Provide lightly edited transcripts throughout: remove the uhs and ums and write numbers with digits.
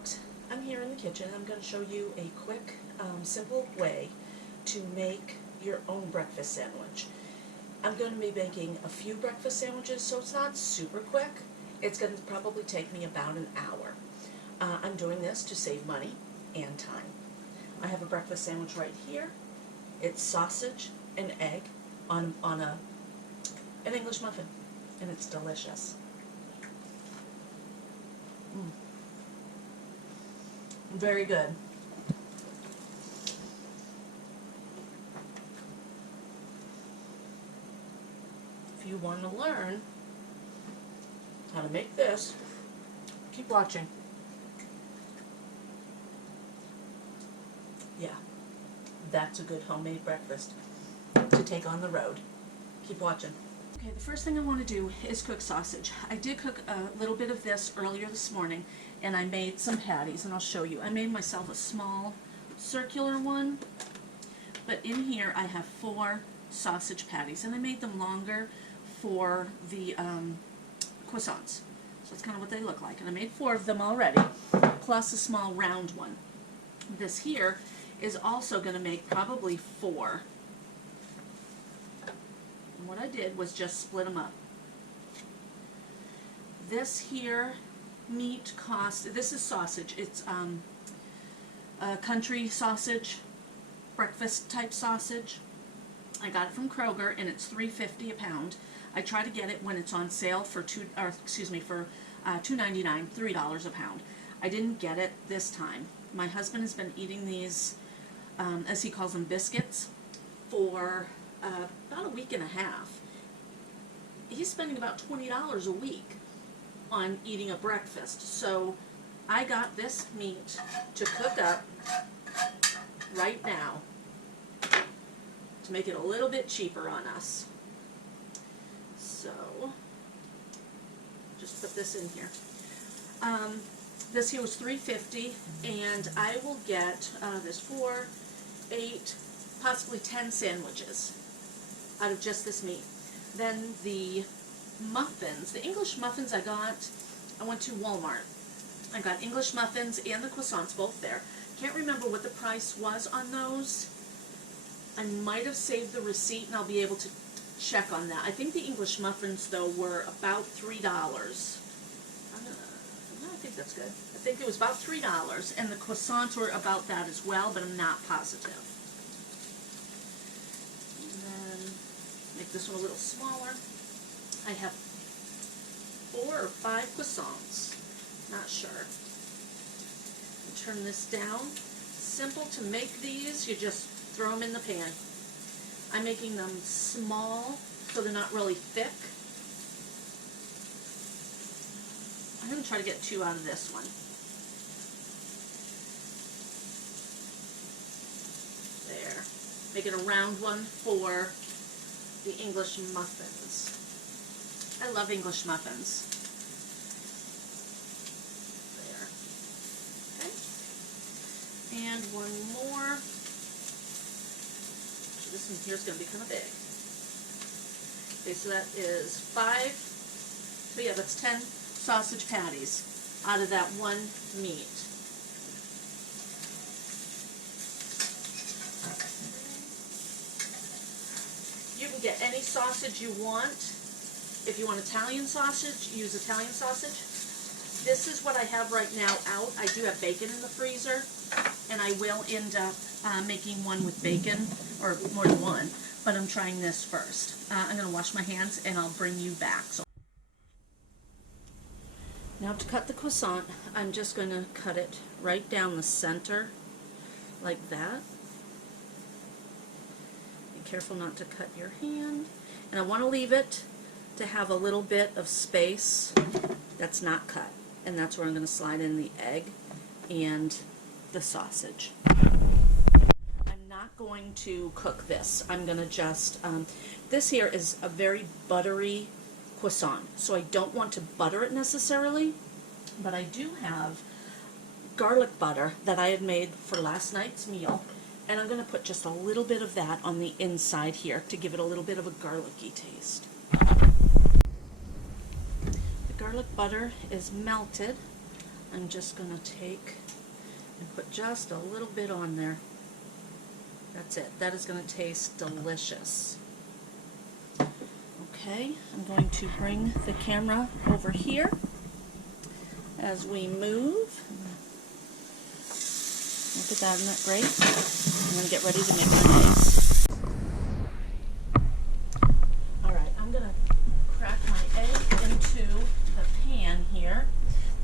folks, I'm here in the kitchen. I'm going to show you a quick, simple way to make your own breakfast sandwich. I'm going to be making a few breakfast sandwiches, so it's not super quick. It's going to probably take me about an hour. I'm doing this to save money and time. I have a breakfast sandwich right here. It's sausage and egg on an English muffin, and it's delicious. Very good. If you want to learn how to make this, keep watching. Yeah, that's a good homemade breakfast to take on the road. Keep watching. Okay, the first thing I want to do is cook sausage. I did cook a little bit of this earlier this morning, and I made some patties, and I'll show you. I made myself a small circular one, but in here I have 4 sausage patties, and I made them longer for the croissants. So that's kind of what they look like, and I made 4 of them already, plus a small round one. This here is also going to make probably 4. And what I did was just split them up. This here meat cost, this is sausage, it's a country sausage, breakfast type sausage. I got it from Kroger, and it's $3.50 a pound. I try to get it when it's on sale for $2.99, $3 a pound. I didn't get it this time. My husband has been eating these, as he calls them, biscuits, for about a week and a half. He's spending about $20 a week on eating a breakfast. So I got this meat to cook up right now to make it a little bit cheaper on us. So just put this in here. This here was $3.50, and I will get there's 4, 8, possibly 10 sandwiches out of just this meat. Then the muffins, the English muffins I went to Walmart. I got English muffins and the croissants both there. Can't remember what the price was on those. I might have saved the receipt, and I'll be able to check on that. I think the English muffins, though, were about $3. I think that's good. I think it was about $3, and the croissants were about that as well, but I'm not positive. And then make this one a little smaller. I have 4 or 5 croissants, not sure. Turn this down. Simple to make these, you just throw them in the pan. I'm making them small so they're not really thick. I'm going to try to get 2 out of this one. There. Make it a round one for the English muffins. I love English muffins. There. Okay. And one more. So this one here is going to be kind of big. Okay, so that is 5. So yeah, that's 10 sausage patties out of that one meat. You can get any sausage you want. If you want Italian sausage, use Italian sausage. This is what I have right now out. I do have bacon in the freezer, and I will end up making one with bacon, or more than one, but I'm trying this first. I'm going to wash my hands, and I'll bring you back. So now to cut the croissant, I'm just going to cut it right down the center, like that. Be careful not to cut your hand. And I want to leave it to have a little bit of space that's not cut. And that's where I'm going to slide in the egg and the sausage. I'm not going to cook this. I'm going to just, this here is a very buttery croissant, so I don't want to butter it necessarily, but I do have garlic butter that I had made for last night's meal, and I'm going to put just a little bit of that on the inside here to give it a little bit of a garlicky taste. The garlic butter is melted. I'm just going to take and put just a little bit on there. That's it. That is going to taste delicious. Okay, I'm going to bring the camera over here as we move. Look at that, isn't that great? I'm going to get ready to make my eggs. Alright, I'm going to crack my egg into the pan here.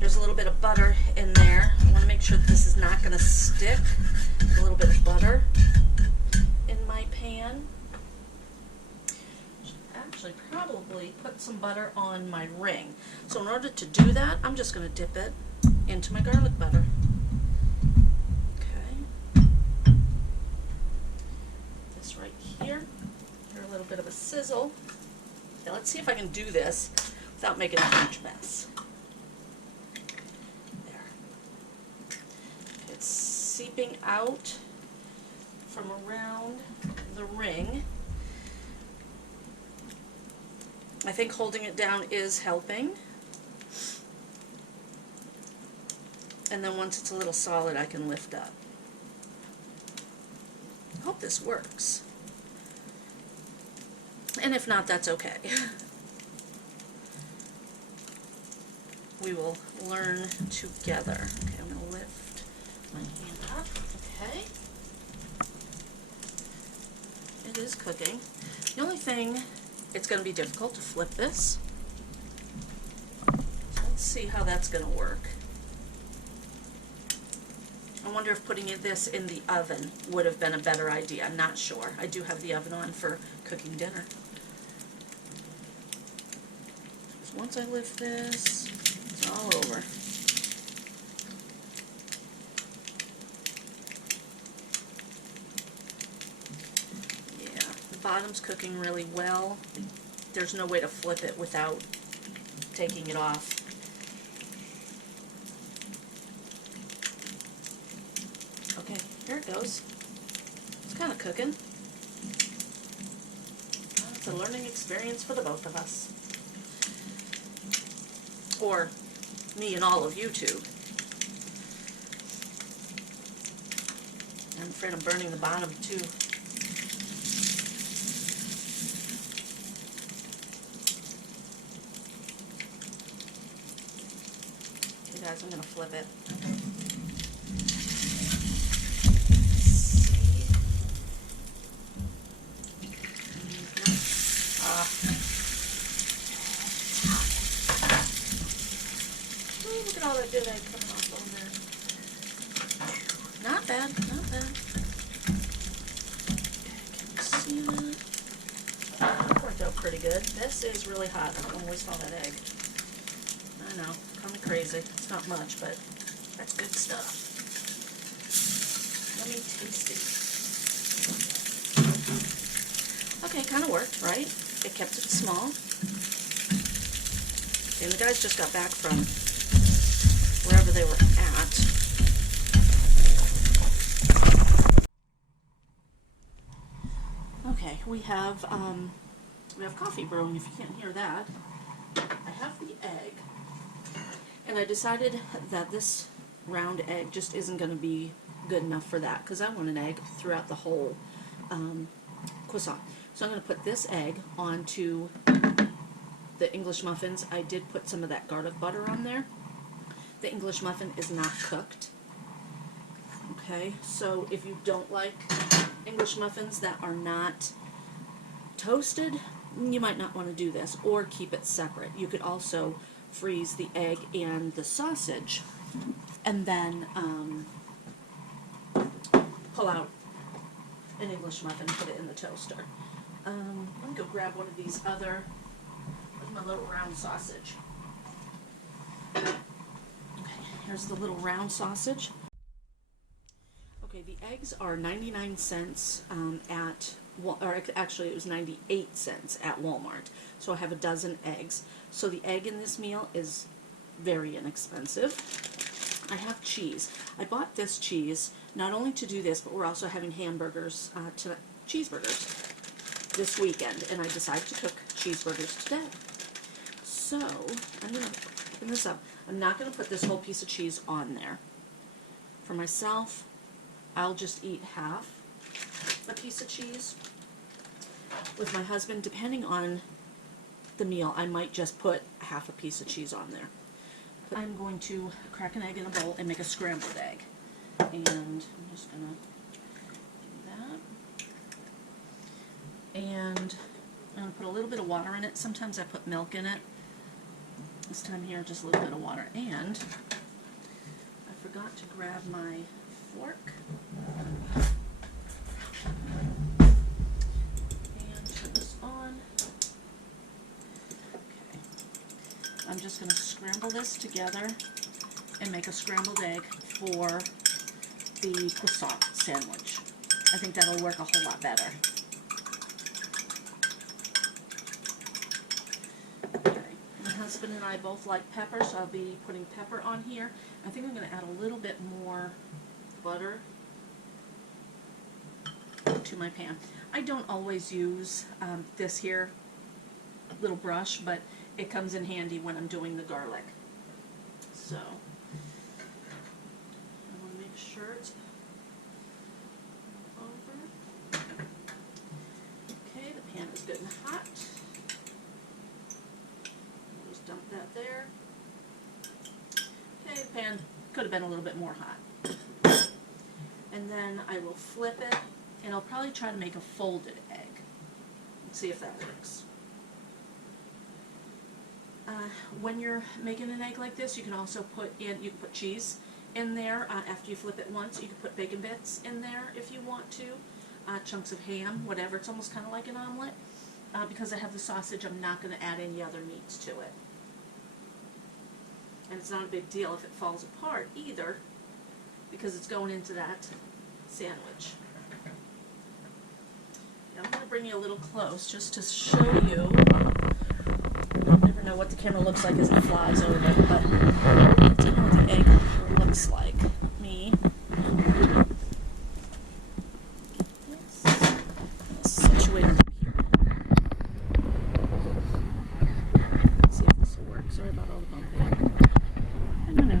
There's a little bit of butter in there. I want to make sure that this is not going to stick. A little bit of butter in my pan. Actually probably put some butter on my ring. So in order to do that, I'm just going to dip it into my garlic butter. Okay. This right here. Hear a little bit of a sizzle. Now let's see if I can do this without making a huge mess. There. It's seeping out from around the ring. I think holding it down is helping. And then once it's a little solid, I can lift up. I hope this works. And if not, that's okay. We will learn together. Okay, I'm going to lift my hand up. Okay. It is cooking. The only thing, it's going to be difficult to flip this. So let's see how that's going to work. I wonder if putting this in the oven would have been a better idea. I'm not sure. I do have the oven on for cooking dinner. So once I lift this, it's all over. Yeah, the bottom's cooking really well. There's no way to flip it without taking it off. Okay, here it goes. It's kind of cooking. It's a learning experience for the both of us. Or me and all of you too. I'm afraid I'm burning the bottom too. Okay guys, I'm going to flip it. Look at all that good egg coming off on there. Not bad, not bad. Can you see that? That worked out pretty good. This is really hot. I don't want to waste all that egg. I know, kind of crazy. It's not much, but that's good stuff. Yummy, tasty. Okay, kind of worked, right? It kept it small. And the guys just got back from wherever they were at. Okay, we have coffee brewing, if you can't hear that. I have the egg, and I decided that this round egg just isn't going to be good enough for that, because I want an egg throughout the whole croissant. So I'm going to put this egg onto the English muffins. I did put some of that garlic butter on there. The English muffin is not cooked. Okay, so if you don't like English muffins that are not toasted, you might not want to do this, or keep it separate. You could also freeze the egg and the sausage, and then pull out an English muffin, put it in the toaster. Let me go grab one of these other, my little round sausage. Okay, here's the little round sausage. Okay, the eggs are 99 cents or actually it was 98 cents at Walmart. So I have a dozen eggs. So the egg in this meal is very inexpensive. I have cheese. I bought this cheese not only to do this, but we're also having hamburgers, cheeseburgers this weekend, and I decided to cook cheeseburgers today. So I'm going to open this up. I'm not going to put this whole piece of cheese on there. For myself, I'll just eat half a piece of cheese. With my husband, depending on the meal, I might just put half a piece of cheese on there. I'm going to crack an egg in a bowl and make a scrambled egg. And I'm just going to do that. And I'm going to put a little bit of water in it. Sometimes I put milk in it. This time here, just a little bit of water. And I forgot to grab my fork. And turn this on. Okay. I'm just going to scramble this together and make a scrambled egg for the croissant sandwich. I think that'll work a whole lot better. Okay. My husband and I both like pepper, so I'll be putting pepper on here. I think I'm going to add a little bit more butter to my pan. I don't always use this here little brush, but it comes in handy when I'm doing the garlic. So I want to make sure it's over. Okay, the pan is good and hot. I'll just dump that there. Okay, the pan could have been a little bit more hot. And then I will flip it, and I'll probably try to make a folded egg. Let's see if that works. When you're making an egg like this, you can also put cheese in there after you flip it once. You can put bacon bits in there if you want to, chunks of ham, whatever. It's almost kind of like an omelet. Because I have the sausage, I'm not going to add any other meats to it. And it's not a big deal if it falls apart either, because it's going into that sandwich. Now I'm going to bring you a little close just to show you. I never know what the camera looks like as it flies over, but that's kind of what the egg looks like. Me. Situated up here. Let's see if this will work. Sorry about all the bumping. I don't know.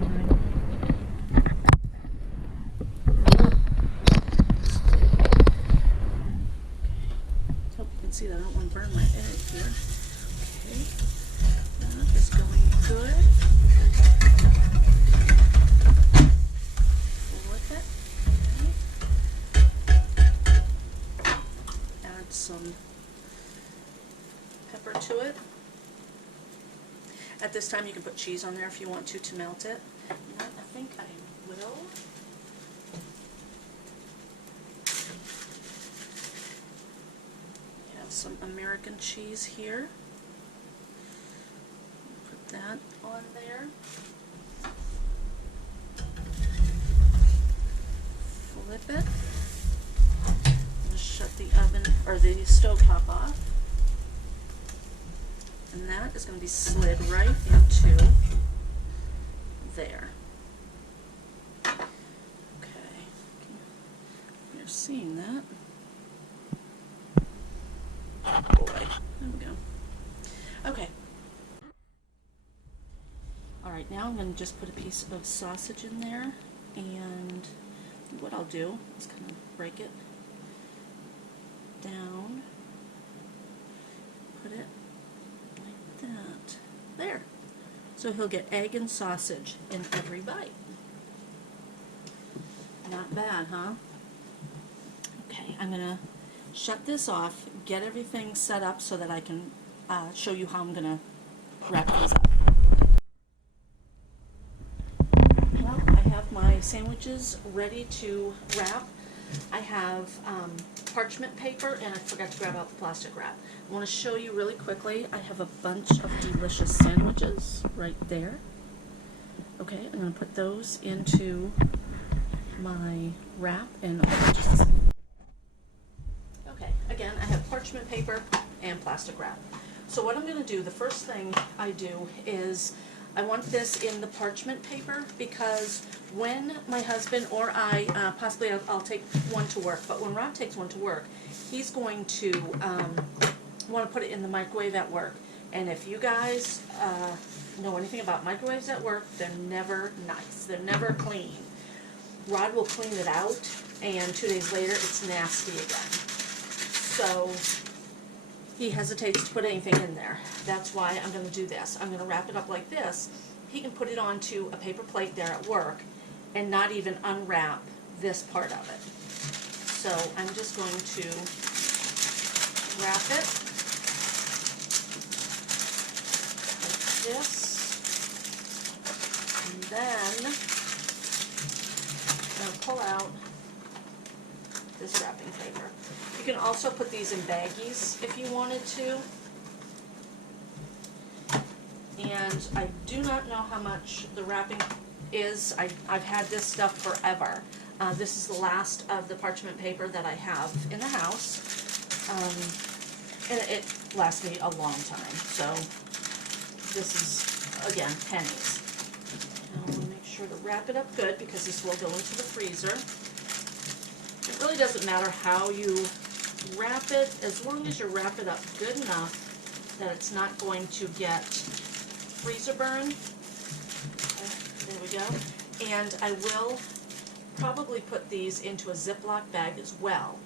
Hope you can see that I don't want to burn my egg here. Okay, that is going good. Flip it. Okay. Add some pepper to it. At this time, you can put cheese on there if you want to melt it. I think I will. Have some American cheese here. Put that on there. Flip it. Just shut the oven or the stove top off. And that is going to be slid right into there. Okay. You're seeing that. Boy. There we go. Okay. Alright, now I'm going to just put a piece of sausage in there, and what I'll do is kind of break it down, put it like that. There. So he'll get egg and sausage in every bite. Not bad, huh? Okay, I'm going to shut this off, get everything set up so that I can show you how I'm going to wrap these up. Well, I have my sandwiches ready to wrap. I have parchment paper, and I forgot to grab out the plastic wrap. I want to show you really quickly. I have a bunch of delicious sandwiches right there. Okay, I'm going to put those into my wrap in a whole bunch of stuff. Okay, again, I have parchment paper and plastic wrap. So what I'm going to do, the first thing I do is I want this in the parchment paper, because when my husband or I, possibly I'll take one to work, but when Rob takes one to work, he's going to want to put it in the microwave at work. And if you guys know anything about microwaves at work, they're never nice. They're never clean. Rod will clean it out, and 2 days later, it's nasty again. So he hesitates to put anything in there. That's why I'm going to do this. I'm going to wrap it up like this. He can put it onto a paper plate there at work and not even unwrap this part of it. So I'm just going to wrap it like this. And then I'm going to pull out this wrapping paper. You can also put these in baggies if you wanted to. And I do not know how much the wrapping is. I've had this stuff forever. This is the last of the parchment paper that I have in the house. And it lasts me a long time. So this is, again, pennies. Now I want to make sure to wrap it up good because this will go into the freezer. It really doesn't matter how you wrap it, as long as you wrap it up good enough that it's not going to get freezer burn. Okay, there we go. And I will probably put these into a Ziploc bag as well,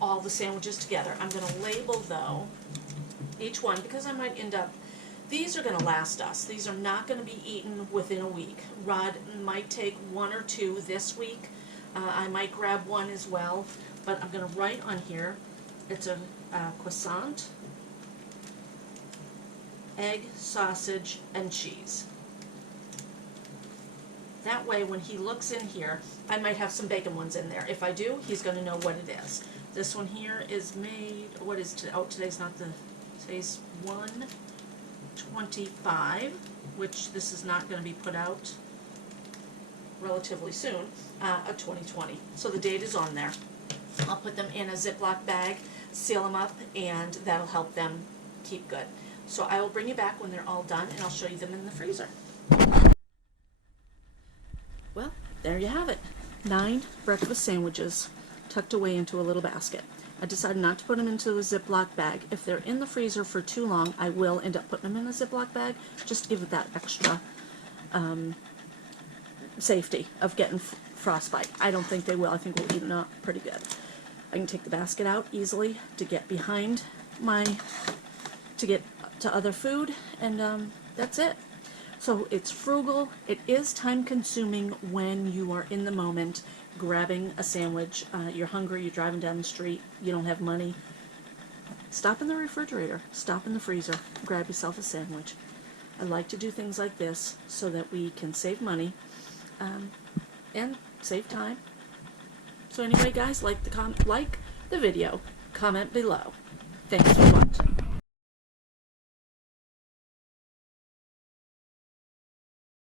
all the sandwiches together. I'm going to label, though, each one, because I might end up, these are going to last us. These are not going to be eaten within a week. Rod might take 1 or 2 this week. I might grab one as well, but I'm going to write on here, it's a croissant, egg, sausage, and cheese. That way when he looks in here, I might have some bacon ones in there. If I do, he's going to know what it is. This one here is made, what is today? Oh, today's not the, today's 1/25, which this is not going to be put out relatively soon, of 2020. So the date is on there. I'll put them in a Ziploc bag, seal them up, and that'll help them keep good. So I will bring you back when they're all done, and I'll show you them in the freezer. Well, there you have it. 9 breakfast sandwiches tucked away into a little basket. I decided not to put them into a Ziploc bag. If they're in the freezer for too long, I will end up putting them in a Ziploc bag, just to give it that extra safety of getting frostbite. I don't think they will. I think we'll eat them up pretty good. I can take the basket out easily to get behind to get to other food, and that's it. So it's frugal. It is time consuming when you are in the moment grabbing a sandwich. You're hungry, you're driving down the street, you don't have money. Stop in the refrigerator, stop in the freezer, grab yourself a sandwich. I like to do things like this so that we can save money and save time. So anyway, guys, like the video, comment below. Thanks for watching.